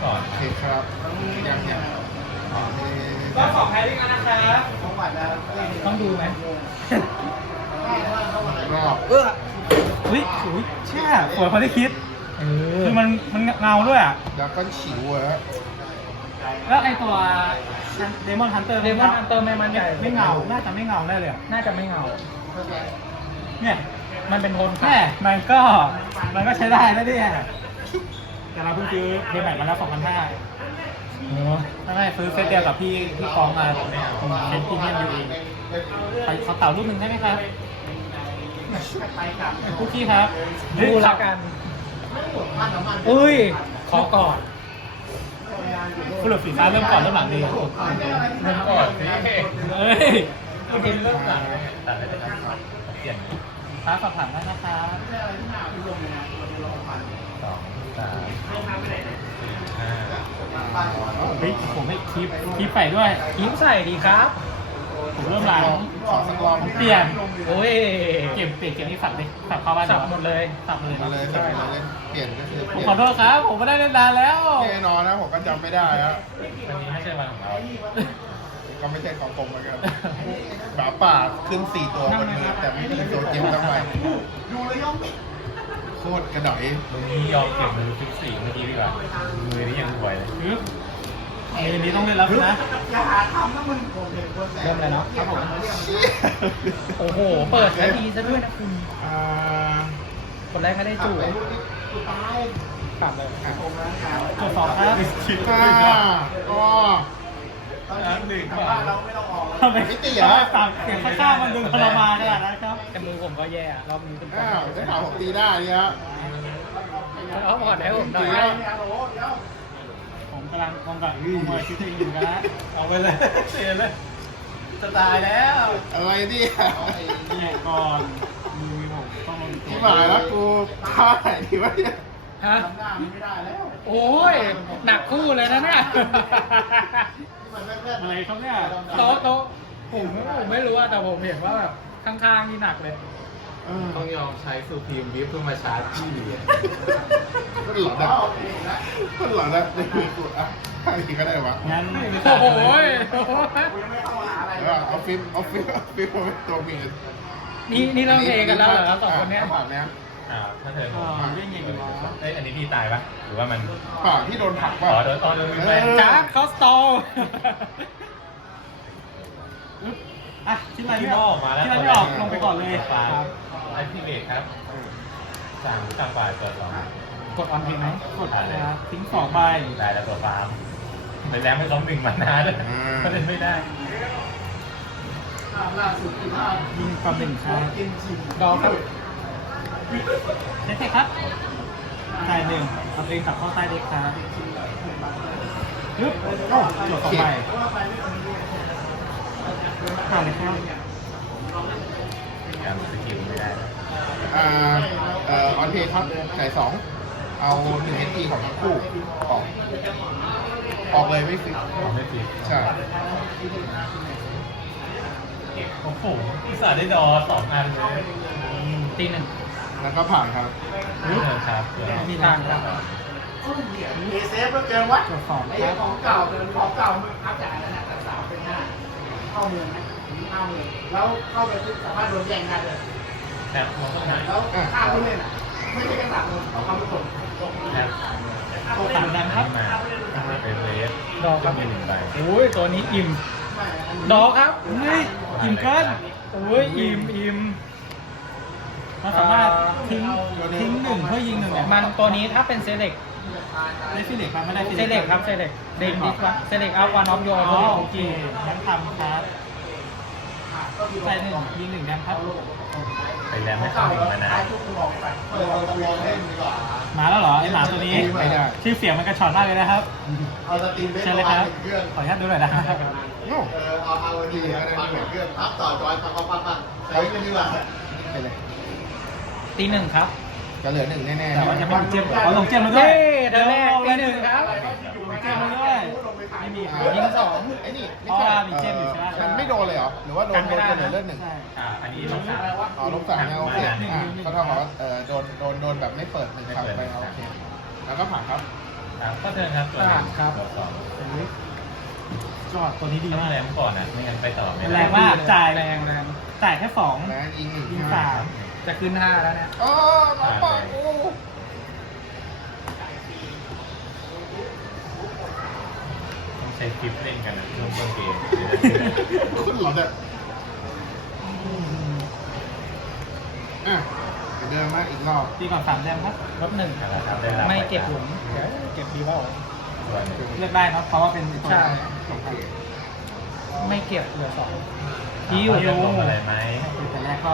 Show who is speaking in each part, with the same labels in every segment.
Speaker 1: ก่อน
Speaker 2: โอเคครับยัง
Speaker 3: ก็ของแพริงนะครับต้องดูไหม
Speaker 2: รอบ
Speaker 3: อุ้ยแช่สวยพอได้คิดคือมันเงาด้วยอ่ะ
Speaker 2: แล้วก็ฉิวอะ
Speaker 3: แล้วไอตัวเดมอนฮันเตอร์ไม่มันใหญ่ไม่เงา น่าจะไม่เงาได้เลยน่าจะไม่เงา เนี่ย มันเป็นโทนแค่มันก็ใช้ได้แล้วเนี่ยแต่เราเพิ่งซื้อเดย์แบตมาแล้ว2,500ถ้าไม่ซื้อเซตเดียวกับพี่กองมาเป็นพรีเมียมอยู่ไปขอเต่ารูปหนึ่งได้ไหมครับคุกกี้ครับดูละกันอุ้ยขอก่อนผู้หลุดฝีฟ้าเริ่มก่อนเริ่มหลังดี
Speaker 1: เริ่มก่อนสิ
Speaker 3: เอ้ย
Speaker 1: คุณดินเริ่มหลังตัดเลยนะครับเปลี่ยน
Speaker 3: ฟ้าสอบถามได้นะครับ
Speaker 1: 2 3
Speaker 3: เฮ้ยผมให้คลิปใส่ด้วยคลิปใส่ดีครับ ผมเริ่มหลัง
Speaker 2: ขอสักรอบ
Speaker 3: ผมเปลี่ยนโอ้ยเปลี่ยนนี้สับดิสับเข้าบ้านสับหมดเลยสับเลย
Speaker 2: มาเลยเปลี่ยนก็คือ
Speaker 3: ผมขอโทษครับ ผมไม่ได้เล่นนานแล้ว
Speaker 2: แน่นอนนะผมก็จำไม่ได้แล้ว
Speaker 1: วันนี้ไม่ใช่วันของเรา
Speaker 2: ก็ไม่ใช่ของผมเหมือนกันหมาป่าขึ้น4ตัวบนมือแต่ไม่มีตัวเกมทำไมโคตรกระดอย
Speaker 1: มึงนี่ยอมเก็บมือฟิกสี่เมื่อกี้ดีกว่ามือนี่ยังรวยเลย
Speaker 3: ปึ๊บเอ้ยนี้ต้องเล่นแล้วนะเริ่มเลยเนาะครับผมโอ้โห เปิดนาทีซะด้วยนะคุณคนแรกก็ได้จู่กลับเลยจุดสองครับ
Speaker 2: คิดว่าก็
Speaker 1: หนึ่ง
Speaker 3: ทำไมต่างเสียงข้างๆมันดูทรมานขนาดนั้นครับแต่มือผมก็แย่รอบนี้เป็น
Speaker 2: อ้าวได้ข่าวผมตีได้เนี่ย
Speaker 3: เอาพอดให้ผมหน่อยผมกำลังกองกับมือคิดตัวเองอยู่กันแล้วเอาไปเลยเสียเลยจะตายแล้ว
Speaker 2: อะไรเนี่ย
Speaker 3: เนี่ยก่อนมือผมต้องลงตัว
Speaker 2: ที่หมายแล้วกูท่าไหนดีวะเนี่ย
Speaker 3: ฮะโอ้ยหนักคู่เลยนะเนี่ยอะไรเขาเนี่ยโต๊ะผมไม่รู้อะแต่ผมเห็นว่าแบบข้างๆนี่หนักเลย
Speaker 1: ต้องยอมใช้ซูพีมวิฟเพื่อมาชาร์จพี่
Speaker 2: ก็หลอนนะก็หลอนนะในมือกูอ่ะท่านี้ก็ได้วะ
Speaker 3: งั้นโอ้โห
Speaker 2: แล้วเอาฟิล์มมาเป็นตัวเมีย
Speaker 3: นี่เราเทกันแล้วเหรอครับสองคนเนี้ย
Speaker 2: ปากเนี้ย
Speaker 1: ถ้าเธอ
Speaker 3: เรื่องยังไงวะ
Speaker 1: เอ้ยอันนี้พี่ตายปะหรือว่ามัน
Speaker 2: ปากที่โดนผลัก
Speaker 1: อ๋
Speaker 2: ป่ะ
Speaker 1: อโดนโดนไป
Speaker 3: จ้าเขาสตอลอ่ะชิ้นอะไร
Speaker 1: ที่
Speaker 3: ไม่
Speaker 1: น
Speaker 3: อ
Speaker 1: อ
Speaker 3: อก
Speaker 1: กมาแล้ว
Speaker 3: ชิ้นอะไรไม่ออกลงไปก่อนเลย
Speaker 1: ฟ้าไอพีเบทครับ3ต่างฝ่ายตัว2
Speaker 3: กดออนเพลงไหมกดนะครับทิ้ง2ใบ
Speaker 1: ได้แล้วตัวฟ้าไปแล้วไม่ล้ม1 มานาด้วยก็เล่นไม่ได้
Speaker 3: ยิงความหนึ่งครับรอครับเซ็ตครับจ่ายหนึ่งเอาตัวเองสับเข้าใต้เด็กครับยึบโอ้จด2ใบผ่านเลยครับ
Speaker 1: การสกิลไม่ได้
Speaker 2: ออนเพย์ครับจ่าย2เอา1 HP ของทั้งคู่ออกเลยไม่ฟิก
Speaker 1: ไม่ผิด
Speaker 2: ใช่
Speaker 1: โอ้โหอุตส่าห์ได้ดอ2 อันเลย
Speaker 3: ตีหนึ่ง
Speaker 2: แล้วก็ผ่านครับ
Speaker 1: ครับ
Speaker 3: มีทางครับ
Speaker 4: มีเซฟก็เกินวะ
Speaker 3: จด2
Speaker 4: ไอ้
Speaker 3: ครับ
Speaker 4: ของเก่ามึงอัพจากนั้นจาก3เป็น5เข้าเมืองนะเข้าเมืองแล้วเข้าไปที่สามารถโดนแย่งได้เลย
Speaker 1: แบบมองต้นไหน
Speaker 4: แล้วฆ่าผู้เล่นอ่ะไม่ใช่แค่3 คนเขาเข้าทุกคน
Speaker 1: แบบ
Speaker 3: ตัวสามแดงครับ
Speaker 1: มาเป็นเวฟ
Speaker 3: ดอกครับ
Speaker 1: มี1 ใบ
Speaker 3: โอ้ยตัวนี้อิ่ม ดอกครับเฮ้ยอิ่มเกินโอ้ยอิ่มมันสามารถทิ้งหนึ่งเพื่อยิงหนึ่งเนี่ยมันตัวนี้ถ้าเป็นเซเล็กได้ฟิเล็กครับไม่ได้เซเล็กครับเซเล็กเด็กดิสวะเซเล็กเอาวันออฟโยนโอเคงั้นทำครับใส่หนึ่งยิงหนึ่งกันครับ
Speaker 1: ไปแล้วไม่เข้า1 มานา
Speaker 3: มาแล้วเหรอไอหมาตัวนี้
Speaker 2: ไม่ได้
Speaker 3: ชื่อเสียงมันกระชอนมากเลยนะครับ
Speaker 4: เอาสตรีมเบส
Speaker 3: เชิญเลยครับขออนุญาตดูหน่อยนะครับ
Speaker 2: โอ้
Speaker 4: เอาดีฟังเครื่องพับต่อจอยปังใช้กันดีกว่า
Speaker 2: ไปเลย
Speaker 3: ตีหนึ่งครับ
Speaker 2: จะเหลือ1แน่ๆ
Speaker 3: แต่ว่าจะไม่ลงเจียมเอาลงเจียมมาด้วยเดินแรกตีหนึ่งครับเจียมมาด้วยไม่มียิง2
Speaker 2: ไอ้นี่
Speaker 3: เพราะว่ามีเจมอยู่ใช่ไหม
Speaker 2: มันไม่โดนเลยเหรอหรือว่าโดนเสนอเลือด
Speaker 3: ใช่
Speaker 1: อันนี้ลง3
Speaker 2: อ๋อลง3เนี่ยโอเคก็เท่ากับว่าโดนแบบไม่เปิด1 ครั้งไปโอเคแล้วก็ผ่านครับ
Speaker 1: ครับก็เชิญครับตัวหนึ่ง
Speaker 3: ครับ
Speaker 1: ตัวสอง
Speaker 3: จอดตัวนี้ดี
Speaker 1: ต้อง
Speaker 3: มาก
Speaker 1: แรงก่อนนะไม่งั้นไปต่อไม่ได้
Speaker 3: แรงมากจ่ายแรงจ่ายแค่สอง
Speaker 2: นะยิงหนึ่ง
Speaker 3: ยิงสามจะขึ้นห้าแล้วเนี่ย
Speaker 2: อ๋อน้องปากโอ้
Speaker 1: ต้องใช้คลิปเล่นกันนะช่วงต้นเกม
Speaker 2: คุณหลอนอ่ะอ่ะเดินมาอีกรอบ
Speaker 3: ตีก่อนสามแดมครับลบหนึ่ง
Speaker 1: นะครับได้รับ
Speaker 3: ไม่เก็บหลุมเดี๋ยวเก็บดีว่า
Speaker 1: ตัวหนึ่ง
Speaker 3: เลือกได้ครับเพราะว่าเป็นตัว
Speaker 2: ใช่
Speaker 3: ไม่เก็บเหลือสอง
Speaker 1: ฮิวจะลงอะไรไหม
Speaker 3: แต่แรกก็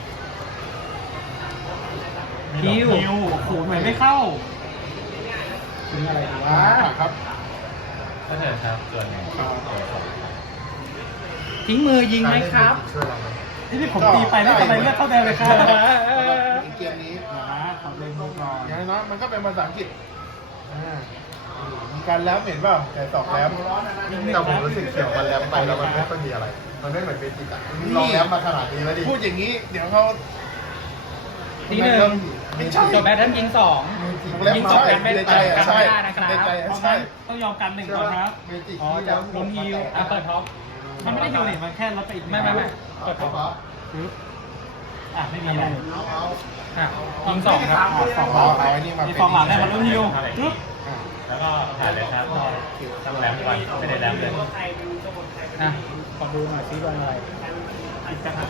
Speaker 3: ฮิวโอ้โหเหมือนไม่เข้าถึงอะไรดีวะ
Speaker 2: ครับ
Speaker 1: ก็เชิญครับตัวหนึ่งตัวสอง
Speaker 3: ทิ้งมือยิงไหมครับ
Speaker 2: ช่วยเราไหม
Speaker 3: นี่ผมตีไปแล้วทำไมเลือกเท่าเดิมเลยครับ
Speaker 2: ในเกมนี้
Speaker 3: ขอบเลยมือก่อน
Speaker 2: อย่างน้อยมันก็เป็นภาษาอังกฤษมีการแรปเห็นเปล่าแต่สองแรป
Speaker 5: แต่ผมรู้สึกเสียงมันแรปไปแล้วมันไม่ค่อยมีอะไร มันไม่เหมือนเบจิกอะลองแรปมาขนาดนี้แล้วดิ
Speaker 2: พูดอย่างนี้ เดี๋ยวเขา
Speaker 3: ทีหนึ่ง
Speaker 2: ไม่ใช่
Speaker 3: จบแบทเทิลยิงสอง
Speaker 2: แรป
Speaker 3: ยิง
Speaker 2: มา
Speaker 3: จบ
Speaker 2: ใช่
Speaker 3: กันไม่
Speaker 2: ใน
Speaker 3: ได้
Speaker 2: ใจอะใช่
Speaker 3: นะครับ
Speaker 2: ในใจอะใช่
Speaker 3: ต้องยอมกันหนึ่งก่อนครับ
Speaker 2: เมจิก
Speaker 3: อ๋อจะลงฮิวเปิดท็อปมันไม่ได้ฮิวนี่มันแค่ลดไปอีกไม่เปิดท็อปปึ๊บไม่มีอะไรยิงสองครับ
Speaker 2: สองเอาไอ้นี่มา
Speaker 3: มี
Speaker 2: เป็น
Speaker 3: สองหลังได้มาลุ้นฮิวปึ๊บ
Speaker 1: แล้วก็ถ่ายเลยครับต้องแรมก่อนไม่ได้แรมเลย
Speaker 3: ขอดูหน่อยซิว่าอะไรอีกนะครับ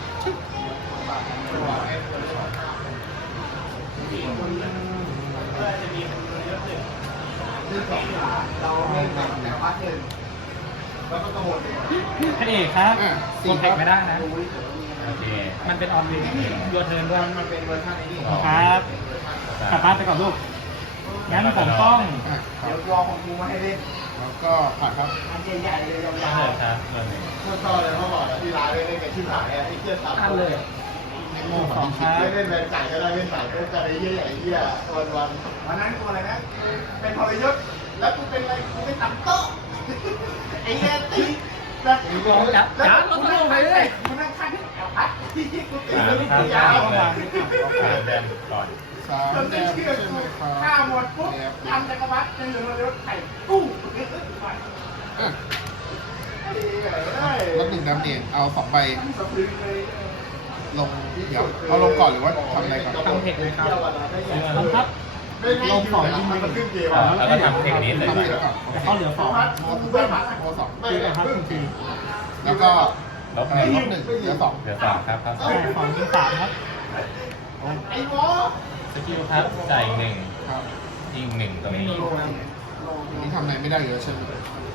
Speaker 3: พระเอกครับกดแท็กไม่ได้นะ
Speaker 1: โอเค
Speaker 3: มันเป็นออนเวย์ยัวเทิร์นด้วย
Speaker 2: มันเป็นเวอร์ชันไอ้นี่
Speaker 3: ครับกลับบ้านไปก่อนลูกงั้นผมต้อง
Speaker 4: เดี๋ยวรอของกูมาให้เล่น
Speaker 2: แล้วก็ผ่านครับ
Speaker 4: อันใหญ่ๆเลยยาว
Speaker 1: ก็เชิญครับตัวหนึ่ง
Speaker 5: เมื่อตอนเลยเมื่อก่อนอะที่ร้านเล่นกับที่หายอะไอ้เหี้ยสาม
Speaker 3: อันเลย
Speaker 2: โม่ของ
Speaker 3: ครับ
Speaker 5: เล่นแบนไก่ก็ได้เล่นสายก็ได้ไอ้เหี้ยไอ้เหี้ยวัน
Speaker 4: ๆวันนั้นกูอะไรนะ
Speaker 5: เป็นพลยศแล้วกูเป็นอะไรกูไม่ตั้งโต๊ะไอ้เหี้ยตีแบบ
Speaker 3: จ้าลดลงไปเลย
Speaker 4: กูนั่งข้างที่แอบพัดที่กูตี
Speaker 1: สาม
Speaker 4: แล้ว
Speaker 1: ครับ
Speaker 4: กูยาว
Speaker 1: สามแรมก่อน
Speaker 2: สาม
Speaker 4: จน
Speaker 2: แด
Speaker 4: ไม่
Speaker 2: ม
Speaker 4: เชื่อ
Speaker 2: ใช่
Speaker 4: กู
Speaker 2: ไหมครับ
Speaker 4: ข้าวหมดปุ๊บทำจักรวรรดิจะเหลือเรือไข่กู้
Speaker 2: ลดหนึ่งดำเองเอาสองใบ
Speaker 4: สะพรึงเลย
Speaker 2: ลงเดี๋ยวเอาลงก่อนหรือว่าทำอะไรก่อน
Speaker 3: ทำเทคเลยครับ
Speaker 5: ลง
Speaker 3: ครับ
Speaker 5: ลงของยิงมันขึ้นเกม
Speaker 1: แล้วก็ทำเทคนิคเลย
Speaker 2: ทำเสร็จแล้วก่อน
Speaker 3: แต่เขาเหลือสอง
Speaker 2: โม่สอง
Speaker 3: ตีก่อนครับคุณที
Speaker 2: แล้วก็
Speaker 1: ลบหนึ่ง
Speaker 2: ลบหนึ่งเหลือสอง
Speaker 1: เหลือสองครับครับ
Speaker 3: ใช่สองยิงสามครับ
Speaker 5: ไอ้หมอ
Speaker 1: สกิลครับจ่ายหนึ่ง
Speaker 2: ครับ
Speaker 1: ยิงหนึ่งตรง
Speaker 3: ไม่
Speaker 1: นี้
Speaker 3: มีครับ
Speaker 2: นี่ทำอะไรไม่ได้อยู่แล้วใช่ไหม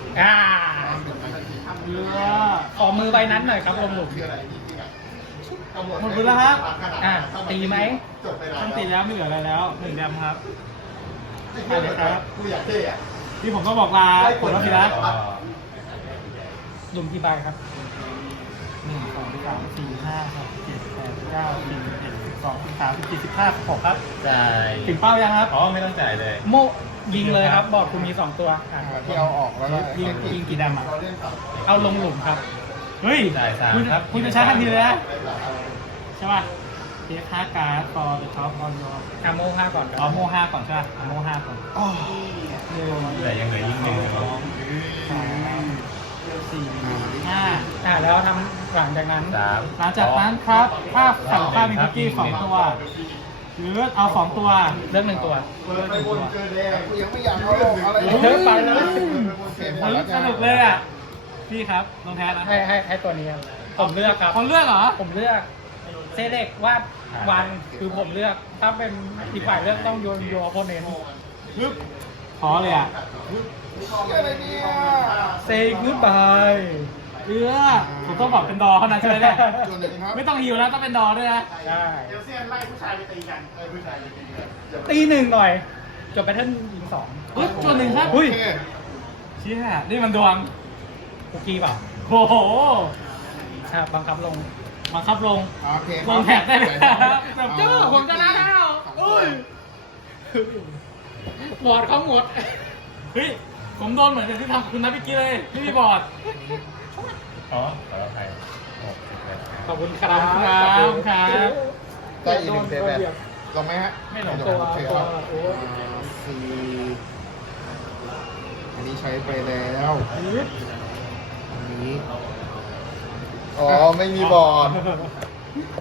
Speaker 3: เรือขอมือใบนั้นหน่อยครับลงหลุม
Speaker 5: คืออะไรจริงๆอะ
Speaker 3: หมดมือแล้วครับตีไหม
Speaker 5: จบไปแล้ว
Speaker 3: ต้องตีแล้วไม่เหลืออะไรแล้วหนึ่งแดมครับไปเลยครับ
Speaker 5: กูอยากเท่อะ
Speaker 3: ที่ผมต้องบอกลาผลลัพธ์ทีละ
Speaker 1: ก็
Speaker 3: หลุมกี่ใบครับหนึ่งสองสามสี่ห้าหกเจ็ดแปดเก้าสิบเอ็ดสิบสองสิบสามสิบสี่สิบห้าสิบหกครับ
Speaker 1: จ่าย
Speaker 3: ถึงเป้ายังครับ
Speaker 1: อ๋อไม่ต้องจ่ายเลย
Speaker 3: โมยิงเลยครับ บอกคุณมีสองตัว
Speaker 2: ที่เอาออกแล้วก็
Speaker 3: ยิงกี่ดำอ่ะ
Speaker 5: เราเล่นสาม
Speaker 3: เอาลงหลุมครับ เฮ้ย
Speaker 1: จ่ายสาม
Speaker 3: คุณ
Speaker 1: ครับ
Speaker 3: คุณจะใช้ทันทีเลยนะใช่ป่ะเทส5การ์ด for the top on your โม5ก่อนอ๋อโม5ก่อนใช่ป่ะโม5ก่อน
Speaker 2: อ๋อ
Speaker 3: เร็ว
Speaker 1: แต่ยังเหลือยิงหนึ่งอยู่
Speaker 3: สามสี่ห้าแล้วทำหลังจากนั้น
Speaker 1: สาม
Speaker 3: หลังจากนั้นครับภาพฝั่งข้างมีคุกกี้2ตัวหรือเอา2ตัวเลือก1ตัว
Speaker 5: เปิดไปบนเกินแดง
Speaker 2: กูยังไม่อยากเอาออกอะไร
Speaker 3: เฮ้ยไปเลย สนุกเลยอ่ะพี่ครับลงแท้นะให้ตัวนี้ผมเลือกครับผมเลือกเหรอผมเลือกเซเล็กว่าวันคือผมเลือกถ้าเป็นอีกฝ่ายเลือกต้องโยนโยโอโพเนนปึ๊บพอเลยอ่ะ
Speaker 2: อะไรเนี่ย
Speaker 3: say goodbye ผมต้องบอกเป็นดอเท่านั้นใช่ไหมเนี่ย
Speaker 2: ตัวหนึ่งครับ
Speaker 3: ไม่ต้องฮิวแล้วต้องเป็นดอด้วยนะใช่
Speaker 4: เดี๋ยวเซียนไล่ผู้ชายไปตีกัน
Speaker 5: ไอ้ผู้ชายจริงๆเนี่ยอย่า
Speaker 3: ตีหนึ่งหน่อยจบแพทเทิร์นยิงสองจวนหนึ่งครับ
Speaker 2: โอเค
Speaker 3: เชี่ยนี่มันดวงคุกกี้เปล่าโอ้โหครับบังคับลง
Speaker 2: โอเค
Speaker 3: ลงแท็กได้ไหมครับแบบเจ้าผมจะนะแล้วอุ้ยบอร์ดเขาหมด เฮ้ย ผมโดนเหมือนที่ทำคุณนัทเมื่อกี้เลยไม่มีบอร์ด
Speaker 1: อ๋อขออภัย
Speaker 3: ขอบคุณครับครับ
Speaker 2: ได้อีกหนึ่งเซฟแบบลงไหมฮะ
Speaker 3: ไม่ลง
Speaker 2: โอเคครับสี่อันนี้ใช้ไปแล้วอันนี้อ๋อไม่มีบอร์ด